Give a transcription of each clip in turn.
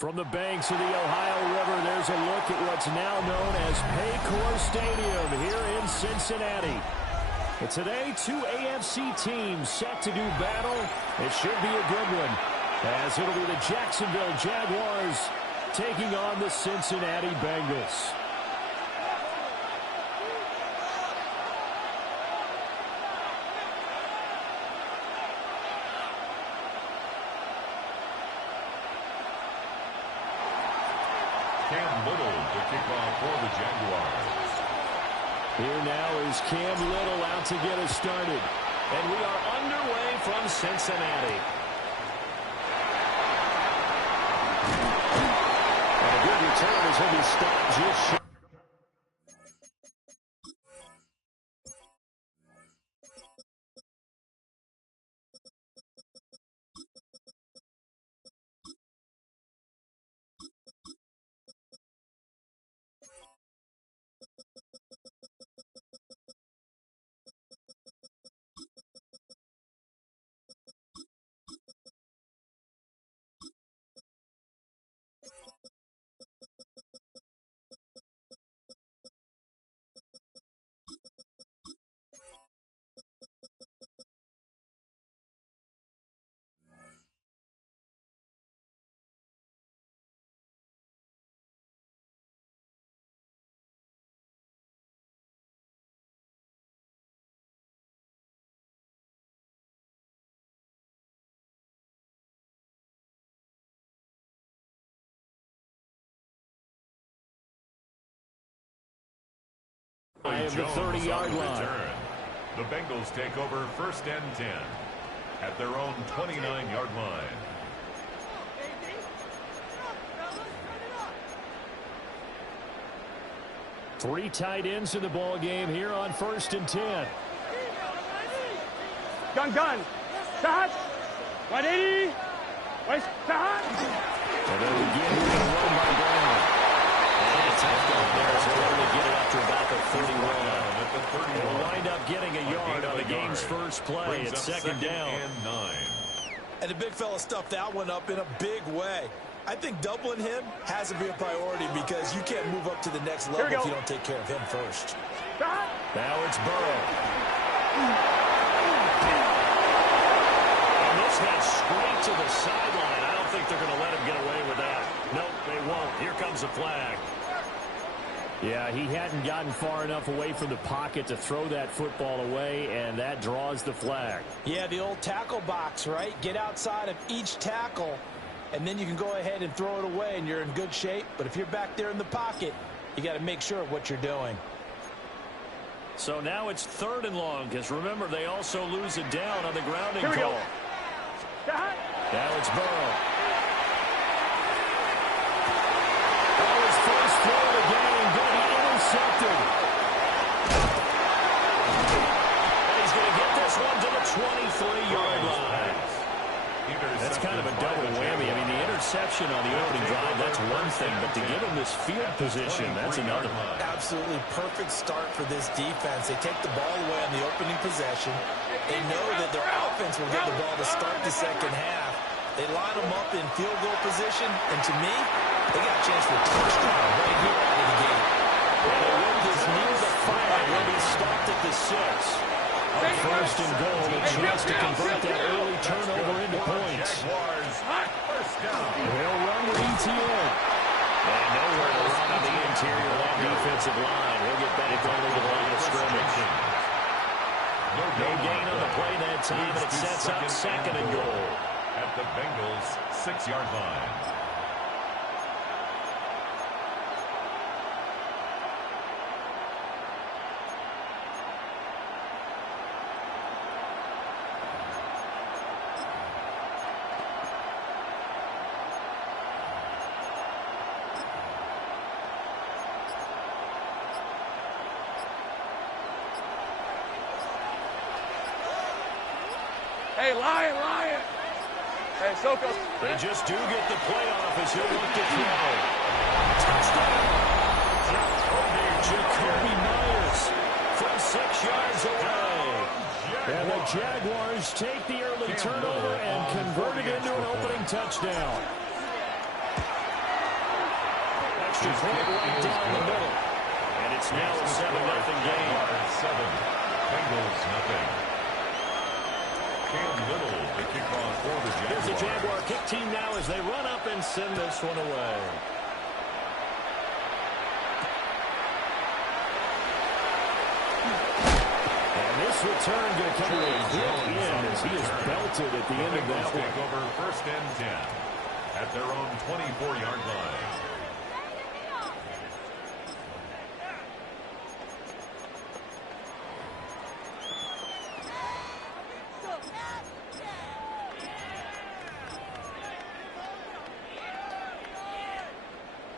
From the banks of the Ohio River, there's a look at what's now known as Paycor Stadium here in Cincinnati. And today, two AFC teams set to do battle. It should be a good one, as it'll be the Jacksonville Jaguars taking on the Cincinnati Bengals. Cam Little to kick off for the Jaguars. Here now is Cam Little out to get us started. And we are underway from Cincinnati. And a good return as he'll be stopped just short. At the 30-yard line. The Bengals take over 1st and 10 at their own 29-yard line. Three tight ends in the ball game here on 1st and 10. Gun. Start. 180. West. Start. And then again, we're going to run by Brown. And a touchdown there, so they're going to get it up to about the 31. And we'll wind up getting a yard on the game's first play. It's 2nd down. And 9. And the big fella stuffed that one up in a big way. I think doubling him has to be a priority because you can't move up to the next level if you don't take care of him first. Now it's Burrow. And this heads straight to the sideline. I don't think they're going to let him get away with that. Nope, they won't. Here comes the flag. Yeah, he hadn't gotten far enough away from the pocket to throw that football away, and that draws the flag. Yeah, the old tackle box, right? Get outside of each tackle, and then you can go ahead and throw it away, and you're in good shape. But if you're back there in the pocket, you got to make sure of what you're doing. So now it's 3rd and long, because remember, they also lose it down on the grounding call. Now it's Burrow. Burrow's first throw of the game going to be intercepted. And he's going to get this one to the 23-yard line. That's kind of a double whammy. I mean, the interception on the opening drive, that's one thing, but to give him this field position, that's another. Absolutely perfect start for this defense. They take the ball away on the opening possession. They know that their offense will get the ball to start the second half. They line them up in field goal position, and to me, they got a chance for a touchdown right here out of the gate. And the wind is near the 5 when he stopped at the 6. On 1st and goal, a chance to convert that early turnover into points. They'll run with ETN. And nowhere to run on the interior of that defensive line. He'll get back only to the line of scrimmage. No gain on the play that time, and it sets up 2nd and goal. At the Bengals' 6-yard line. Hey, lion. Hey, Soko. They just do get the play off as he'll look to throw. Touchdown! Jacoby Myers from 6 yards away. And the Jaguars take the early turnover and convert it into an opening touchdown. Extra point right down the middle. And it's now a 7-0 game. 7. Bengals nothing. Cam Little, the kickoff for the Jaguars. Here's the Jaguar kick team now as they run up and send this one away. And this return going to come to a quick end as he is belted at the end of that one. Take over 1st and 10 at their own 24-yard line.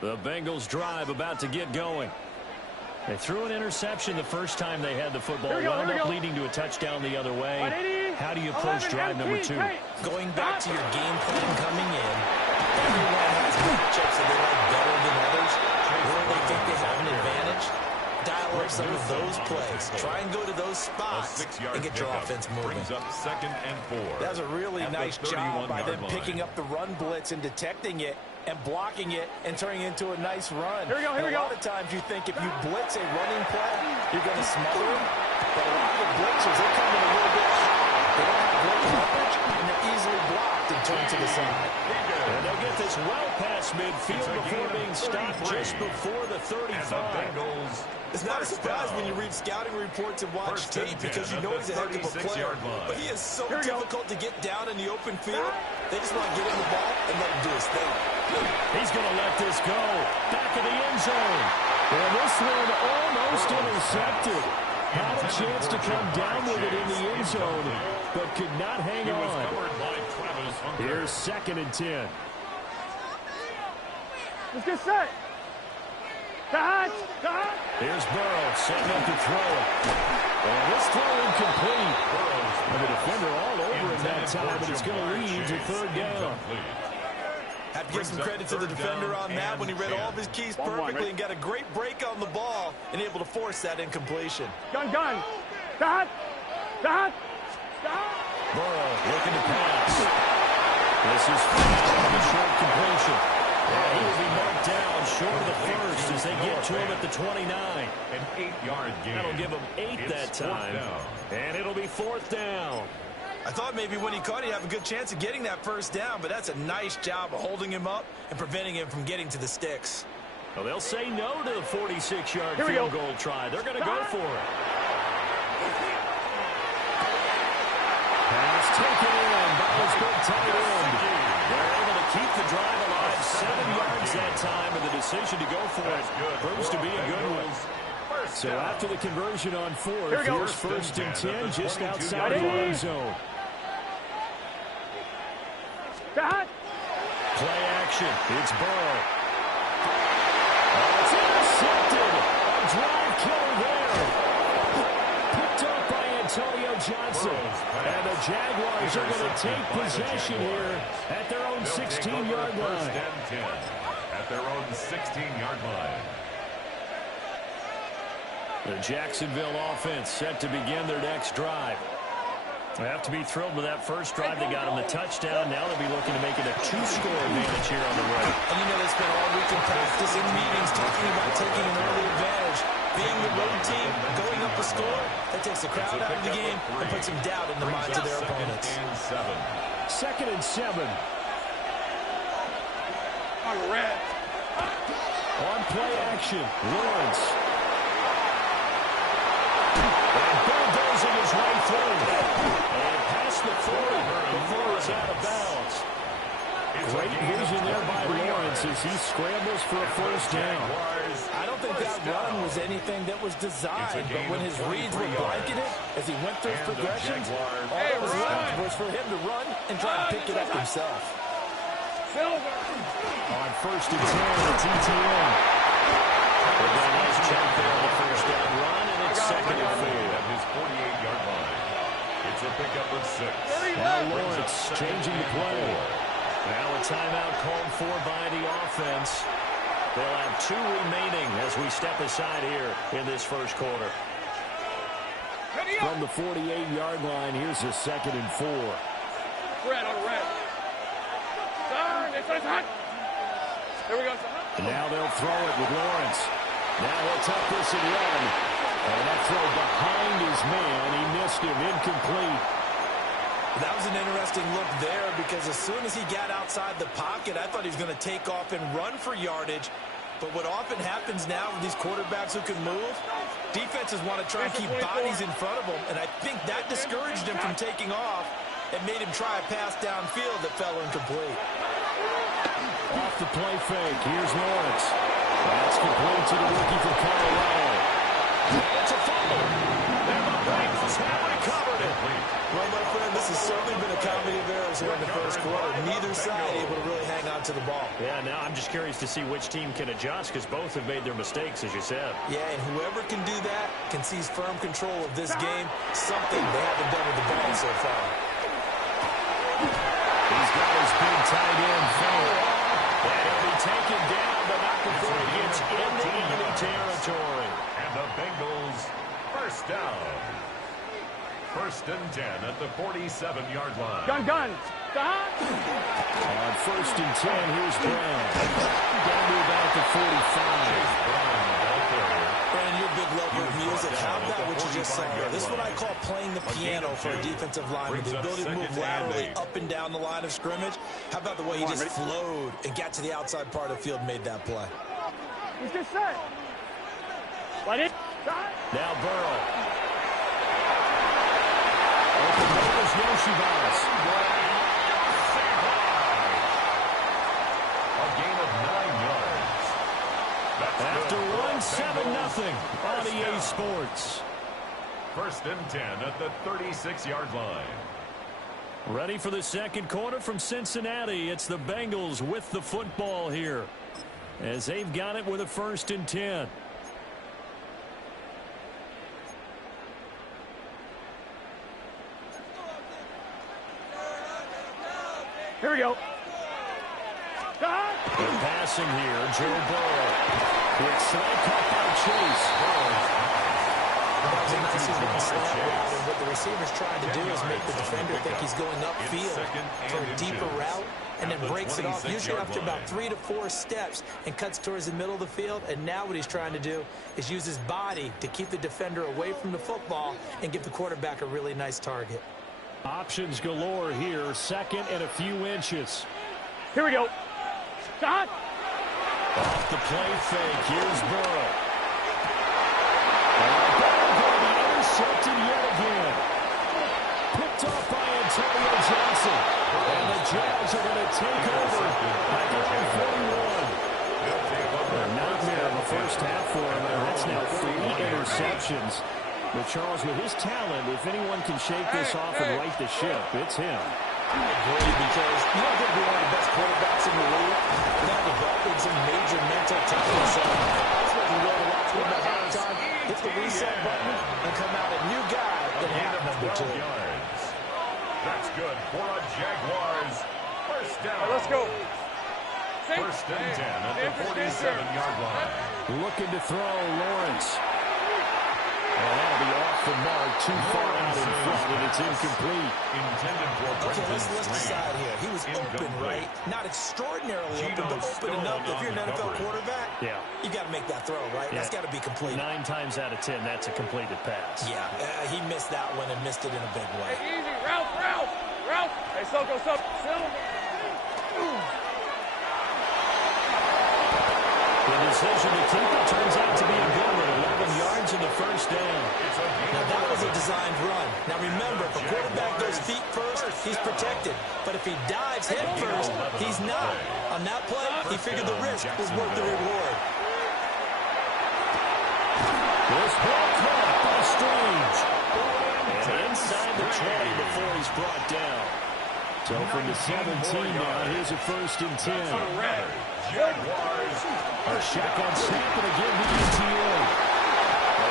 The Bengals drive about to get going. They threw an interception the first time they had the football. Wound up leading to a touchdown the other way. How do you approach drive number 2? Going back to your game plan coming in, everyone has matchups that they like better than others, where they think they have an advantage. Dial up some of those plays. Try and go to those spots and get your offense moving. Brings up 2nd and 4. That was a really nice job by them picking up the run blitz and detecting it and blocking it and turning it into a nice run. Here we go. A lot of times you think if you blitz a running play, you're going to smother him. But a lot of the blitzers, they come in a little bit high. They don't have great coverage, and they're easily blocked and turned to the side. And they'll get this well past midfield before being stopped just before the 35. It's not a surprise when you read scouting reports and watch tape because you know he's a heck of a player. But he is so difficult to get down in the open field. They just want to get him the ball and let him do his thing. He's going to let this go. Back of the end zone. And this one almost intercepted. Had a chance to come down with it in the end zone, but could not hang on. Here's 2nd and 10. Let's get set. Touch. Here's Burrow setting up to throw it. And this throw incomplete. And the defender all over him that time, but it's going to lead to 3rd down. Have to give some credit to the defender on that when he read all of his keys perfectly and got a great break on the ball and able to force that incompletion. Gun. Touch. Burrow looking to pass. This is fouled, a short completion. And he will be marked down short of the first as they get to him at the 29. An 8-yard gain. That'll give him 8 that time. And it'll be 4th down. I thought maybe when he caught it, he'd have a good chance of getting that first down, but that's a nice job of holding him up and preventing him from getting to the sticks. Well, they'll say no to the 46-yard field goal try. They're going to go for it. Pass taken in by his big tight end. They're able to keep the drive alive 7 yards that time, and the decision to go for it proves to be a good one. So after the conversion on 4th, here's 1st and 10 just outside the end zone. Play action. It's Burrow. Oh, it's intercepted. A drive killer there. Picked up by Antonio Johnson. And the Jaguars are going to take possession here at their own 16-yard line. At their own 16-yard line. The Jacksonville offense set to begin their next drive. They have to be thrilled with that first drive. They got them the touchdown. Now they'll be looking to make it a 2-score advantage here on the road. And you know they spent all week in practice and meetings talking about taking an early advantage. Being the road team, going up a score, that takes the crowd out of the game and puts some doubt in the minds of their opponents. 2nd and 7. On red. On play action, Lawrence. And bulldozing his way through. And past the 40 before it's out of bounds. Great vision there by Lawrence as he scrambles for a first down. I don't think that run was anything that was designed, but when his reads were blanketed as he went through his progressions, all that was left was for him to run and try and pick it up himself. On 1st and 10, it's ETN. They've got a nice check there on the first down run, and it's 2nd and 4. At his 48-yard line. It's a pickup up with 6. Now Lawrence changing the play. Now a timeout called for by the offense. They'll have 2 remaining as we step aside here in this first quarter. From the 48-yard line, here's a 2nd and 4. Red on red. It's hot. Here we go. And now they'll throw it with Lawrence. Now he'll tuck this and run. And that throw behind his man. He missed him. Incomplete. That was an interesting look there because as soon as he got outside the pocket, I thought he was going to take off and run for yardage. But what often happens now with these quarterbacks who can move, defenses want to try and keep bodies in front of them, and I think that discouraged him from taking off and made him try a pass downfield that fell incomplete. Off the play fake. Here's Lawrence. That's complete to the rookie from Colorado. It's a fumble. And the Bengals have recovered it. Well, my friend, this has certainly been a comedy of errors here in the first quarter. Neither side able to really hang on to the ball. Yeah, now I'm just curious to see which team can adjust because both have made their mistakes, as you said. Yeah, and whoever can do that can seize firm control of this game, something they haven't done with the ball so far. He's got his big tight end foul. And he'll be taken down, but not before he gets into enemy territory. And the Bengals first down. 1st and 10 at the 47-yard line. Gun. On 1st and 10, here's Brown. Down to about the 45. Brandon, you're a big lover of music. How about what you just saw there? This is what I call playing the piano for a defensive lineman. The ability to move laterally up and down the line of scrimmage. How about the way he just flowed and got to the outside part of the field and made that play? He's just set. Let it. Now Burrow. Open Davis, Yoshibas. A gain of 9 yards. After 1-7-0 on EA Sports. 1st and 10 at the 36-yard line. Ready for the second quarter from Cincinnati. It's the Bengals with the football here as they've got it with a 1st and 10. Here we go. They're passing here. Joe Burrow. It's slant cut by Chase. That was a nice little slant route, and what the receiver's trying to do is make the defender think he's going upfield for a deeper route, and then breaks it off, usually after about 3 to 4 steps, and cuts towards the middle of the field. And now what he's trying to do is use his body to keep the defender away from the football and give the quarterback a really nice target. Options galore here. 2nd and a few inches. Here we go. Off the play fake. Here's Burrow. Going to be intercepted yet again. Picked off by Antonio Johnson. And the Jags are going to take over at their own 41. A nightmare in the first half for him. And that's now 3 interceptions. But Charles, with his talent, if anyone can shake this off and right the ship, it's him. I agree, because you don't think we're one of the best quarterbacks in the league without developing some major mental toughness. That's what we really watch from the halftime. Hit the reset button and come out a new guy in half number 2. Yards. That's good for a Jaguars. First down. Right, let's go. 1st and 10 at the 47-yard line. Looking to throw, Lawrence. And that'll be off the mark, too far out in front, and it's incomplete. Intended for Okay, let's Brenton decide Green. here. He was open, right? Not extraordinarily open, but open enough. If you're an NFL quarterback, you got to make that throw, right? That's got to be complete. 9 times out of 10, that's a completed pass. Yeah, he missed that one and missed it in a big way. Hey, easy. Ralph. Hey, Soko. The decision to keep it turns out to be a good one. 11 yards in the first down. Now, that was a designed run. Now, remember, if a quarterback goes feet first, he's protected. But if he dives head first, he's not. On that play, he figured the risk was worth the reward. This ball caught by Strange. And inside the 20 before he's brought down. So from the 17 now, here's a 1st and 10. Jaguars. A shotgun snap and again the ETA.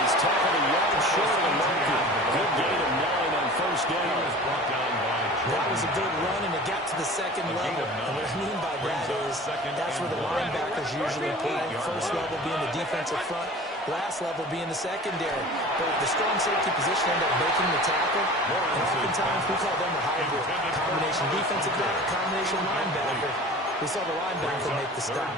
He's tackled a yard short of the marker. Good gain of 9 on first down. That was a good run, and it got to the second level. And what I mean by that is that's where the linebackers usually play. First level being the defensive front, last level being the secondary. But the strong safety position ended up making the tackle. And oftentimes we call them a hybrid. Combination defensive back, combination linebacker. We saw the linebacker make the stop.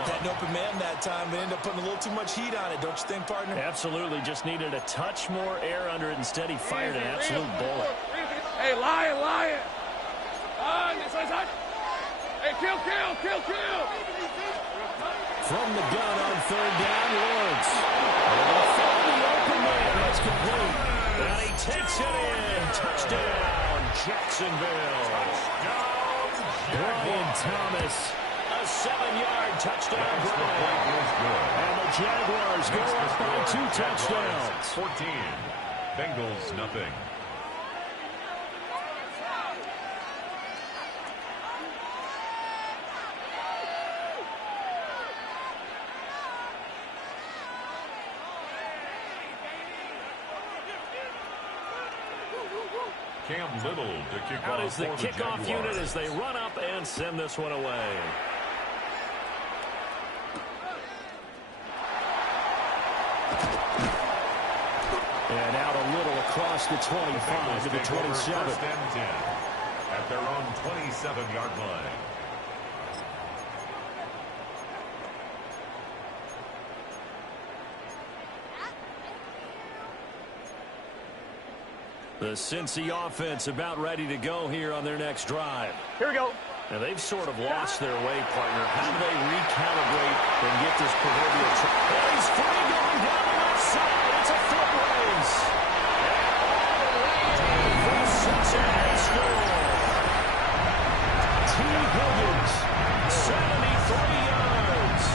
Had an open man that time, but ended up putting a little too much heat on it, don't you think, partner? Absolutely. Just needed a touch more air under it. Instead, he fired an absolute bullet. Hey, lion. Hey, kill. From the gun on third down, Lawrence. Found the open man. That's complete. And he takes it in. Touchdown, Jacksonville. Brian Thomas. A 7-yard touchdown grab. And the Jaguars go up by 2 touchdowns. 14. Bengals nothing. Cam Little to kick Out off is the for kickoff the unit as they run up and send this one away. And out a little across the 25 to the 27. First and 10 at their own 27-yard line. The Cincy offense about ready to go here on their next drive. Here we go. Now, they've sort of lost their way, partner. How do they recalibrate and get this proverbial and he's free going down the left side. It's a foot race. And all the way for Cincinnati score. T. Higgins, 73 yards.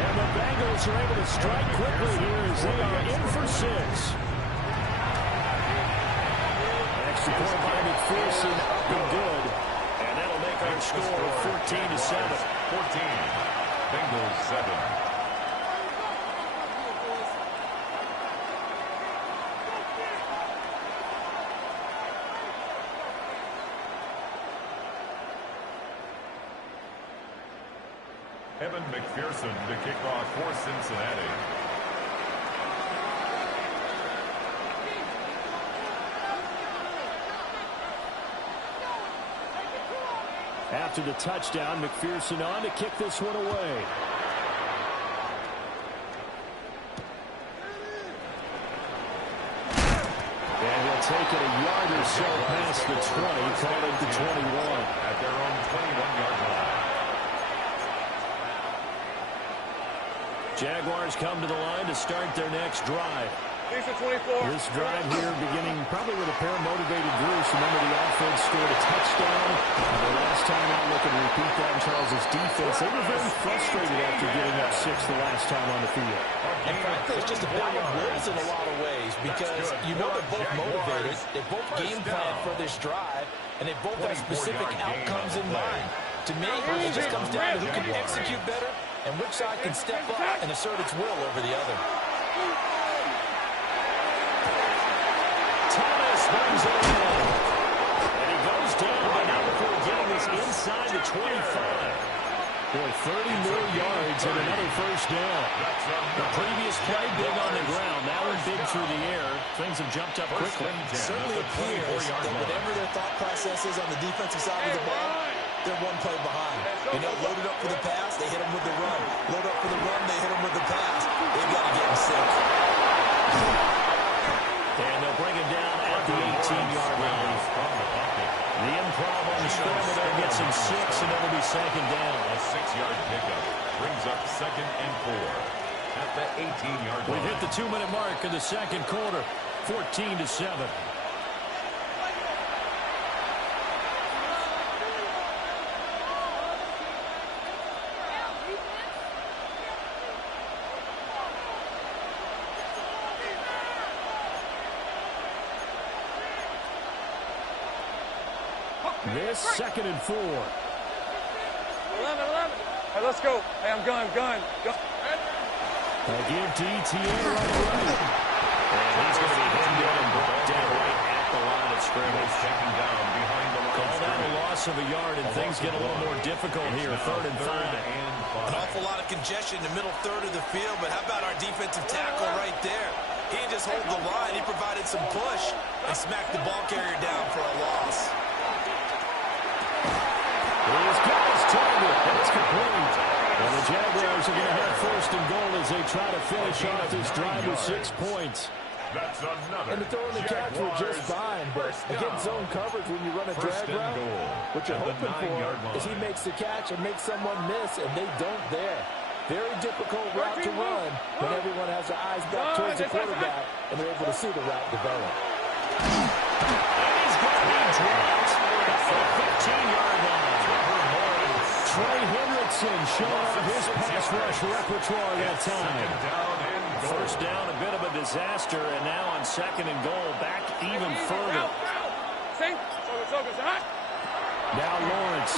And the Bengals are able to strike quickly here as they are in for 6. Extra point by McPherson, up and good. And that'll make our score 14-7. 14. Bengals 7. Evan McPherson to kick off for Cincinnati. After the touchdown, McPherson on to kick this one away. And he'll take it a yard or so past the 20, call it the 21. At their own 21-yard line. Jaguars come to the line to start their next drive. This drive here beginning probably with a pair of motivated groups. Remember, the offense scored a touchdown. The last time out, looking to repeat that in Charles' defense. They were very frustrated after giving up 6 the last time on the field. And frankly, it's just a battle of wills in a lot of ways because you know they're both motivated. They both game plan for this drive, and they both have specific outcomes in mind. To me, it just comes down to who can execute better and which side can step up and assert its will over the other. Thomas brings it in. And he goes down, but now before getting this inside the 25. Boy, 30 more yards and another first down. The previous play big on the ground. Now we're big through the air. Things have jumped up quickly. It certainly appears that whatever their thought process is on the defensive side of the ball, they're one play behind. You know, loaded up for the pass, they hit them with the run. Load up for the run, they hit them with the pass. They've got to get them sick. And they'll bring him down at the 18-yard line. The improv on the scramble there gets him 6, and it'll be second down. A 6-yard pickup brings up 2nd and 4 at the 18-yard line. We've hit the 2-minute mark in the second quarter, 14-7. This 2nd and 4. 11. Hey, let's go. Hey, I'm gun. They give to ETN right away. And he's going to be hemmed in and brought down right at the things get a little more difficult here. Third and 5. An awful lot of congestion in the middle third of the field, but how about our defensive tackle right there? He didn't just hold the line. He provided some push and smacked the ball carrier down for a loss. He's got his target. That's complete. And the Jaguars are going to have first and goal as they try to finish off this drive with 6 points. That's another. And the throw in the catch were just fine, but against zone coverage when you run a drag route, what you're hoping for is he makes the catch and makes someone miss, and they don't there. Very difficult route to run when everyone has their eyes back towards the quarterback and they're able to see the route develop. And he's going to be dropped at the 15-yard line. Trey Hendrickson showing off his pass rush repertoire that time. First down, a bit of a disaster, and now on second and goal, back even further. Now Lawrence.